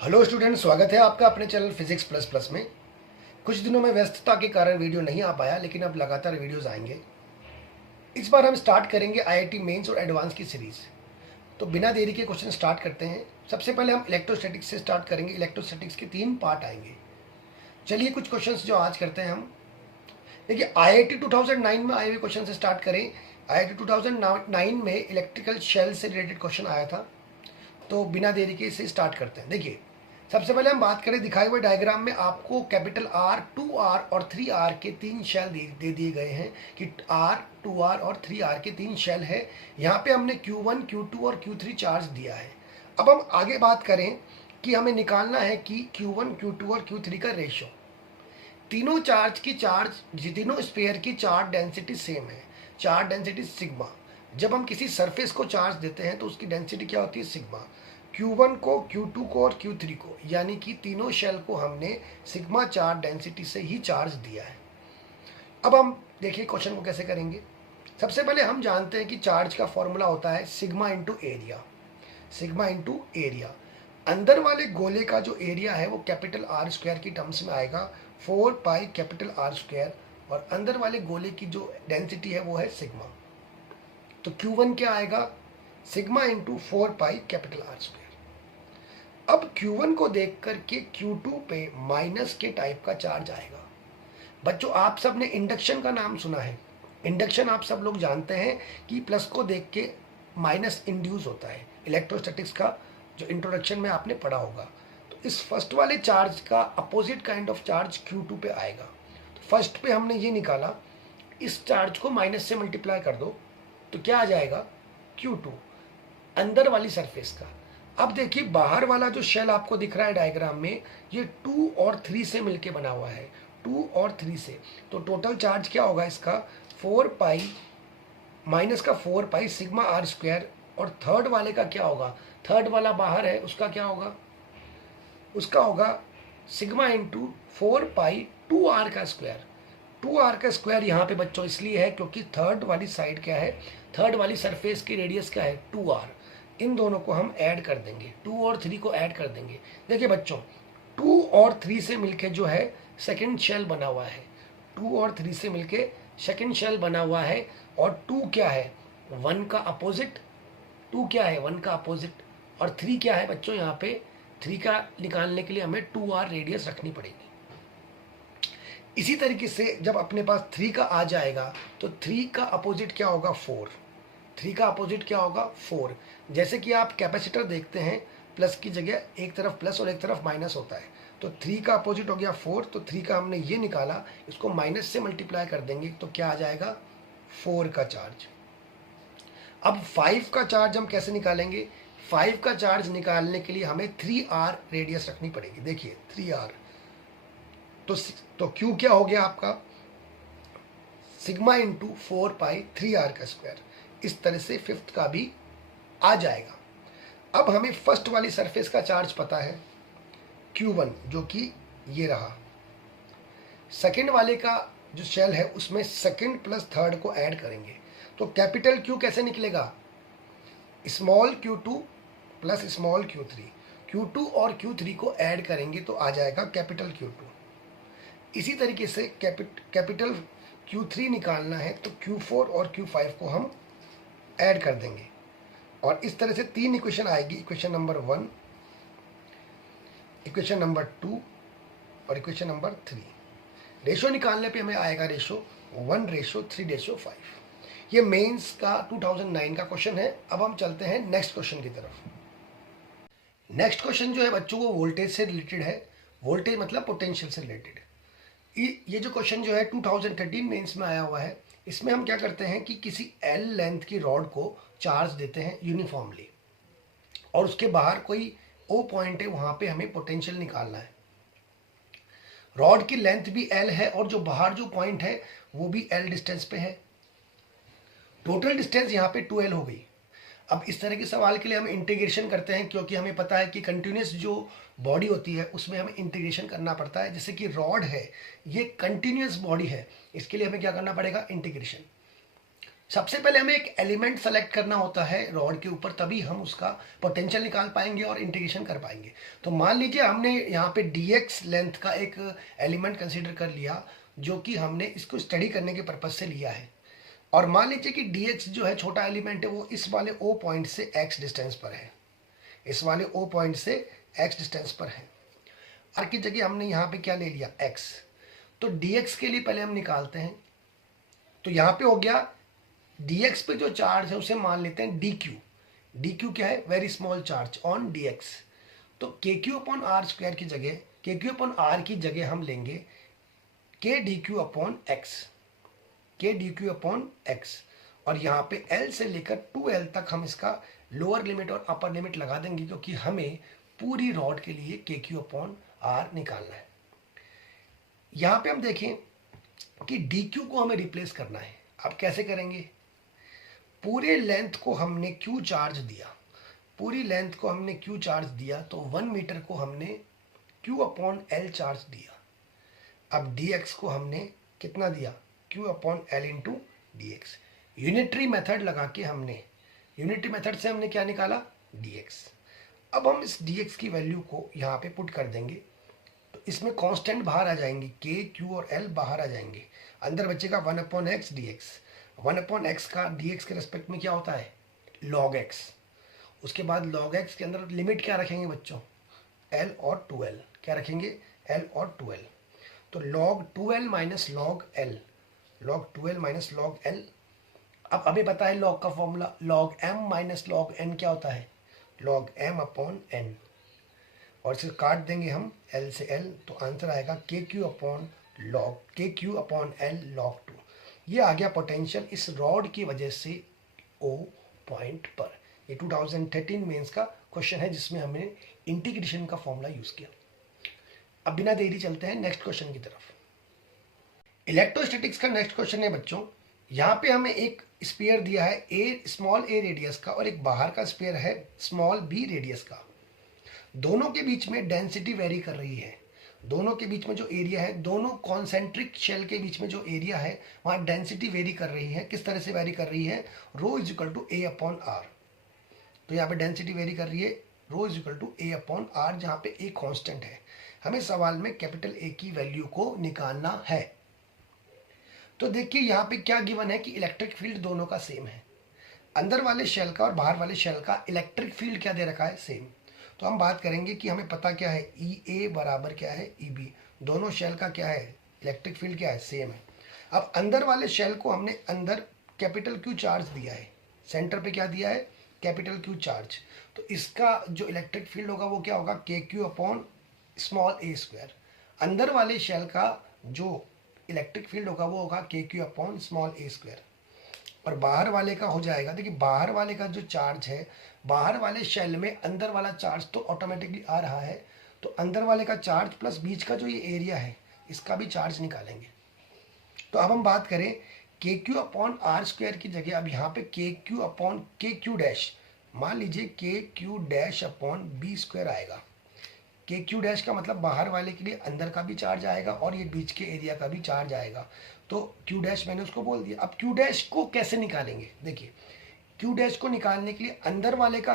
Hello student, स्वागत है आपका अपने चैनल फिजिक्स प्लस प्लस में। कुछ दिनों में व्यस्तता के कारण वीडियो नहीं आ पाया, लेकिन अब लगातार वीडियोस आएंगे। इस बार हम स्टार्ट करेंगे आईआईटी मेंस और एडवांस की सीरीज। तो बिना देरी के क्वेश्चन स्टार्ट करते हैं। सबसे पहले हम इलेक्ट्रोस्टैटिक्स से स्टार्ट करेंगे। इलेक्ट्रोस्टैटिक्स के 3 पार्ट आएंगे। चलिए कुछ क्वेश्चंस जो आज करते हैं हम। देखिए, आईआईटी 2009 में आए हुए क्वेश्चन से स्टार्ट करें। आईआईटी 2009 में इलेक्ट्रिकल शेल से रिलेटेड क्वेश्चन आया था, तो बिना देरी के इसे स्टार्ट करते हैं। देखिए, सबसे पहले हम बात करें, दिखाए हुए डायग्राम में आपको कैपिटल आर, 2R और 3R के 3 शेल दे दिए गए हैं कि R, 2R और 3R के 3 शेल है। यहाँ पे हमने Q1, Q2 और Q3 चार्ज दिया है। अब हम आगे बात करें कि हमें निकालना है कि Q1, Q2 और Q3 का रेशो। तीनों स्पेयर की चार्ज डेंसिटी सेम है। Charge density sigma. जब हम किसी सरफेस को चार्ज देते हैं तो उसकी डेंसिटी क्या होती है? सिग्मा। Q1 को, Q2 को और Q3 को, यानी कि तीनों शेल को हमने सिग्मा चार्ज डेंसिटी से ही चार्ज दिया है। अब हम देखिए क्वेश्चन को कैसे करेंगे। सबसे पहले हम जानते हैं कि चार्ज का फॉर्मूला होता है sigma into area. Sigma into area. अंदर वाले गोले का जो एरिया है वो कैपिटल आर स्क्वायर की टर्म्स में आएगा, 4 पाई कैपिटल आर स्क्वायर। और अंदर वाले गोले की जो डेंसिटी है वो है सिग्मा। तो Q1 क्या आएगा? Sigma into 4 pi capital R square. अब Q1 को देख करके Q2 पे माइनस के टाइप का चार्ज आएगा। बच्चों, आप सब ने इंडक्शन का नाम सुना है। इंडक्शन आप सब लोग जानते हैं कि प्लस को देख के माइनस इंड्यूस होता है। इलेक्ट्रोस्टैटिक्स का जो इंट्रोडक्शन में आपने पढ़ा होगा। तो इस फर्स्ट वाले चार्ज का opposite kind of charge Q2 पे आएगा। तो फर्स्ट पे हमने ये निकाला, इस चार्ज को माइनस से मल्टीप्लाई कर दो तो क्या आ जाएगा? Q2 अंदर वाली सरफेस का। अब देखिए, बाहर वाला जो शेल आपको दिख रहा है डायग्राम में, ये 2 और 3 से मिलके बना हुआ है। 2 और 3 से, तो टोटल चार्ज क्या होगा इसका? 4 पाई माइनस का 4 पाई सिग्मा आर स्क्वायर। और थर्ड वाले का क्या होगा? थर्ड वाला बाहर है, उसका क्या होगा? उसका होगा सिग्मा इंटू 4 पाई 2R का स्क्वायर। 2R का स्क्वायर यहाँ पे बच्चों इसलिए है क्योंकि थर्ड वाली साइड क्या है? थर्ड वाली सरफेस की रेडियस क्या है? 2R। इन दोनों को हम ऐड कर देंगे, 2 और 3 को ऐड कर देंगे। देखिए बच्चों, 2 और 3 से मिलके जो है सेकंड शेल बना हुआ है। 2 और 3 से मिलके सेकंड शेल बना हुआ है। और 2 क्या है? 1 का अपोजिट। 2 क्या है? 1 का अपोजिट। और 3 क्या है बच्चों? यहाँ पे 3 का निकालने के लिए हमें 2R रेडियस रखनी पड़ेगी। इसी तरीके से जब अपने पास 3 का आ जाएगा तो 3 का अपोजिट क्या होगा? 4। 3 का अपोजिट क्या होगा? 4। जैसे कि आप कैपेसिटर देखते हैं, प्लस की जगह एक तरफ प्लस और एक तरफ माइनस होता है। तो 3 का अपोजिट हो गया 4। तो 3 का हमने ये निकाला, इसको माइनस से मल्टीप्लाई कर देंगे तो क्या आ जाएगा? 4 का चार्ज। अब 5 का चार्ज हम कैसे निकालेंगे? 5 का चार्ज निकालने के लिए हमें 3R रेडियस रखनी पड़ेगी। देखिए 3R। तो Q क्या हो गया आपका? सिग्मा इंटू 4 पाई 3R का स्क्वायर। इस तरह से फिफ्थ का भी आ जाएगा। अब हमें फर्स्ट वाली सरफेस का चार्ज पता है Q1, जो कि ये रहा। सेकंड वाले का जो शेल है उसमें सेकंड प्लस थर्ड को ऐड करेंगे तो कैपिटल Q कैसे निकलेगा? Small Q2 plus small Q3। Q2 और Q3 को ऐड करेंगे तो आ जाएगा कैपिटल Q2। इसी तरीके से कैपिटल Q3 निकालना है तो Q4 और Q5 को हम ऐड कर देंगे। और इस तरह से 3 इक्वेशन आएगी। इक्वेशन नंबर 1, इक्वेशन नंबर 2 और इक्वेशन नंबर 3। रेशो निकालने पे हमें आएगा रेशो 1:3:5। ये मेंस का 2009 का क्वेश्चन है। अब हम चलते हैं नेक्स्ट क्वेश्चन की तरफ। नेक्स्ट क्वेश्चन जो है बच्चों वो वोल्टेज से रिलेटेड है। वोल्टेज मतलब पोटेंशियल से रिलेटेड। ये जो क्वेश्चन जो है 2013 मेंस में आया हुआ है। इसमें हम क्या करते हैं कि किसी L लेंथ की रॉड को चार्ज देते हैं यूनिफॉर्मली, और उसके बाहर कोई O पॉइंट है, वहां पे हमें पोटेंशियल निकालना है। रॉड की लेंथ भी L है और जो बाहर जो पॉइंट है वो भी L डिस्टेंस पे है। टोटल डिस्टेंस यहाँ पे 2L हो गई। अब इस तरह के सवाल के लिए हम इंटीग्रेशन करते हैं, क्योंकि हमें पता है कि कंटिन्यूस जो बॉडी होती है उसमें हमें इंटीग्रेशन करना पड़ता है। जैसे कि रॉड है, ये कंटिन्यूस बॉडी है, इसके लिए हमें क्या करना पड़ेगा? इंटीग्रेशन। सबसे पहले हमें एक एलिमेंट सेलेक्ट करना होता है रॉड के ऊपर, तभी हम उसका पोटेंशियल निकाल पाएंगे और इंटीग्रेशन कर पाएंगे। तो मान लीजिए हमने यहाँ पे dx लेंथ का एक एलिमेंट कंसीडर कर लिया, जो कि हमने इसको स्टडी करने के पर्पज से लिया है। और मान लीजिए कि dx जो है छोटा एलिमेंट है, वो इस वाले O पॉइंट से x डिस्टेंस पर है, इस वाले O पॉइंट से x डिस्टेंस पर है। r की जगह हमने यहाँ पे क्या ले लिया, x। तो dx के लिए पहले हम निकालते हैं। तो यहाँ पे हो गया dx पे जो चार्ज है उसे मान लेते हैं dq। dq क्या है, very small charge on dx। तो kq अपॉन आर स्क्वायर की जगह, kq अपॉन आर की जगह हम लेंगे k dq upon x, k dq upon x। और यहाँ पे l से लेकर 2l तक हम इसका लोअर लिमिट और अपर लिमिट लगा देंगे, क्योंकि हमें पूरी रॉड के लिए kq अपॉन आर निकालना है। यहाँ पे हम देखें कि dq को हमें रिप्लेस करना है। अब कैसे करेंगे, पूरे लेंथ को हमने q चार्ज दिया, पूरी लेंथ को हमने q चार्ज दिया, तो 1 मीटर को हमने q अपॉन l चार्ज दिया। अब dx को हमने कितना दिया, q upon l into dx। Unitary method लगा के हमने, यूनिटरी मेथड से हमने क्या निकाला, dx। अब हम इस dx की वैल्यू को यहाँ पे पुट कर देंगे, तो इसमें कांस्टेंट बाहर आ जाएंगे, k q और l बाहर आ जाएंगे, अंदर बचेगा 1 upon x dx। 1 upon x का dx के रेस्पेक्ट में क्या होता है, log x। उसके बाद log x के अंदर लिमिट क्या रखेंगे बच्चों, l और 2l। क्या रखेंगे, l और 2l। तो log 2l minus log l, log 2l minus log l। अब हमें पता है log का formula, log m minus log n क्या होता है, log m अपॉन n। और इसे काट देंगे हम l से l, तो आंसर आएगा kq upon log kq upon l log 2। ये आ गया पोटेंशियल इस रॉड की वजह से O पॉइंट पर। ये 2013 मेंस का क्वेश्चन है, जिसमें हमने इंटीग्रेशन का फॉर्मूला यूज किया। अब बिना देरी चलते हैं नेक्स्ट क्वेश्चन की तरफ। इलेक्ट्रोस्टैटिक्स का नेक्स्ट क्वेश्चन है बच्चों, यहाँ पे हमें एक स्फीयर दिया है स्मॉल a रेडियस का, और एक बाहर का स्फीयर है स्मॉल b रेडियस का। दोनों के बीच में डेंसिटी वेरी कर रही है, दोनों के बीच में जो एरिया है, दोनों कॉन्सेंट्रिक शेल के बीच में जो एरिया है वहाँ डेंसिटी वेरी कर रही है। किस तरह से वेरी कर रही है, rho is equal to A upon R. तो यहाँ पे डेंसिटी वेरी कर रही है, rho is equal to A upon R, जहाँ पे ए कांस्टेंट है। हमें सवाल में कैपिटल ए की वैल्यू को निकालना है। तो देखिए यहाँ पे क्या गिवन है कि इलेक्ट्रिक फील्ड दोनों का सेम है, अंदर वाले शेल का और बाहर वाले शेल का इलेक्ट्रिक फील्ड क्या दे रखा है, सेम। तो हम बात करेंगे कि हमें पता क्या है, ई ए बराबर क्या है ई बी, दोनों शेल का क्या है, इलेक्ट्रिक फील्ड क्या है, सेम है। अब अंदर वाले शेल को हमने अंदर कैपिटल क्यू चार्ज दिया है, सेंटर पे क्या दिया है, कैपिटल क्यू चार्ज। तो इसका जो इलेक्ट्रिक फील्ड होगा वो क्या होगा, के क्यू अपॉन स्मॉल ए स्क्वायर। अंदर वाले शेल का जो इलेक्ट्रिक फील्ड होगा वो होगा के क्यू अपॉन स्मॉल ए स्क्वायर। और बाहर वाले का हो जाएगा, देखिए बाहर वाले का जो चार्ज है, बाहर वाले शेल में अंदर वाला चार्ज तो ऑटोमेटिकली आ रहा है, तो अंदर वाले का चार्ज प्लस बीच का जो ये एरिया है इसका भी चार्ज निकालेंगे। तो अब हम बात करें के क्यू अपॉन आर स्क्वायर की जगह, अब यहाँ पे K Q upon K Q dash, मान लीजिए K Q dash upon B square आएगा। के क्यू डैश का मतलब बाहर वाले के लिए अंदर का भी चार्ज आएगा और ये बीच के एरिया का भी चार्ज आएगा। तो क्यू डैश मैंने उसको बोल दिया। अब क्यू डैश को कैसे निकालेंगे, देखिए क्यू डैश को निकालने के लिए अंदर वाले का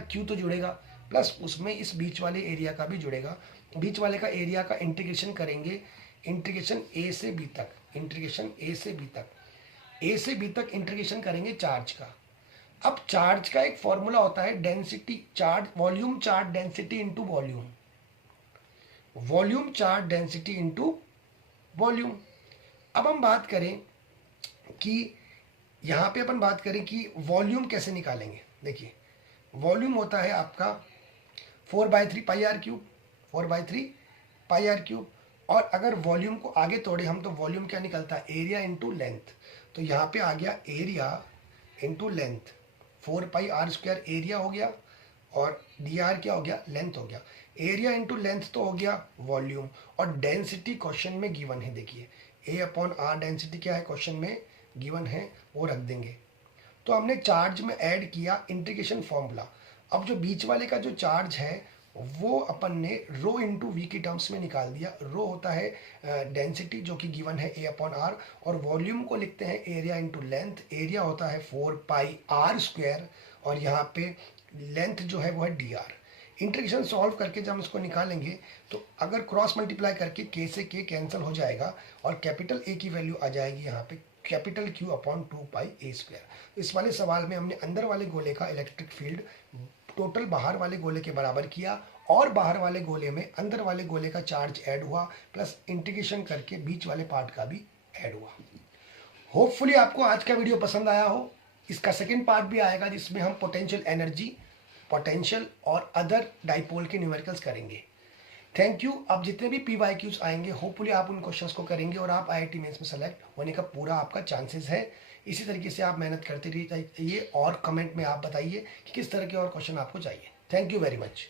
क्यू तो जुड़ेगा, प्लस उसमें इस बीच वाले एरिया का भी जुड़ेगा। बीच वाले का एरिया का इंटीग्रेशन करेंगे, इंटीग्रेशन ए से बी तक, इंटीग्रेशन ए से बी तक, ए से बी तक इंटीग्रेशन करेंगे चार्ज का। अब चार्ज का एक फॉर्मूला होता है density charge, volume charge density into volume, volume charge density into volume. अब हम बात करें कि यहाँ पे अपन बात करें कि वॉल्यूम कैसे निकालेंगे। देखिए वॉल्यूम होता है आपका 4/3 pi R cube, 4/3 pi R cube. और अगर वॉल्यूम को आगे तोड़े हम तो वॉल्यूम क्या निकलता है, एरिया इंटू लेंथ। तो यहाँ पे आ गया area into length, 4 pi r square area हो गया और डी आर क्या हो गया, लेंथ हो गया। एरिया इंटू लेंथ तो हो गया वॉल्यूम, और डेंसिटी क्वेश्चन में गिवन है। देखिए ए अपॉन आर डेंसिटी क्या है, क्वेश्चन में गिवन है, वो रख देंगे। तो हमने चार्ज में ऐड किया इंटीग्रेशन फॉर्मूला। अब जो बीच वाले का जो चार्ज है वो अपन ने रो इंटू वी की टर्म्स में निकाल दिया। रो होता है डेंसिटी जो कि गिवन है ए अपॉन आर, और वॉल्यूम को लिखते हैं एरिया इंटू लेंथ। एरिया होता है 4πr², और यहाँ पे लेंथ जो है वो है dr। इंटीग्रेशन सॉल्व करके जब हम इसको निकालेंगे तो अगर क्रॉस मल्टीप्लाई करके k से k कैंसिल हो जाएगा और कैपिटल A की वैल्यू आ जाएगी यहाँ पे कैपिटल Q अपॉन 2πa²। इस वाले सवाल में हमने अंदर वाले गोले का इलेक्ट्रिक फील्ड टोटल बाहर वाले गोले के बराबर किया, और बाहर वाले गोले में अंदर वाले गोले का चार्ज ऐड हुआ, प्लस इंटीग्रेशन करके बीच वाले पार्ट का भी ऐड हुआ। होपफुली आपको आज का वीडियो पसंद आया हो। इसका सेकेंड पार्ट भी आएगा जिसमें हम पोटेंशियल एनर्जी, पोटेंशियल और अदर डाइपोल के न्यूमेरिकल्स करेंगे। Thank you. अब जितने भी PYQs आएंगे होपफुली आप उन क्वेश्चंस को करेंगे और आप IIT मेंस में सेलेक्ट होने का पूरा आपका चांसेस है। इसी तरीके से आप मेहनत करते रहिए और कमेंट में आप बताइए कि किस तरह के और क्वेश्चन आपको चाहिए। Thank you very much.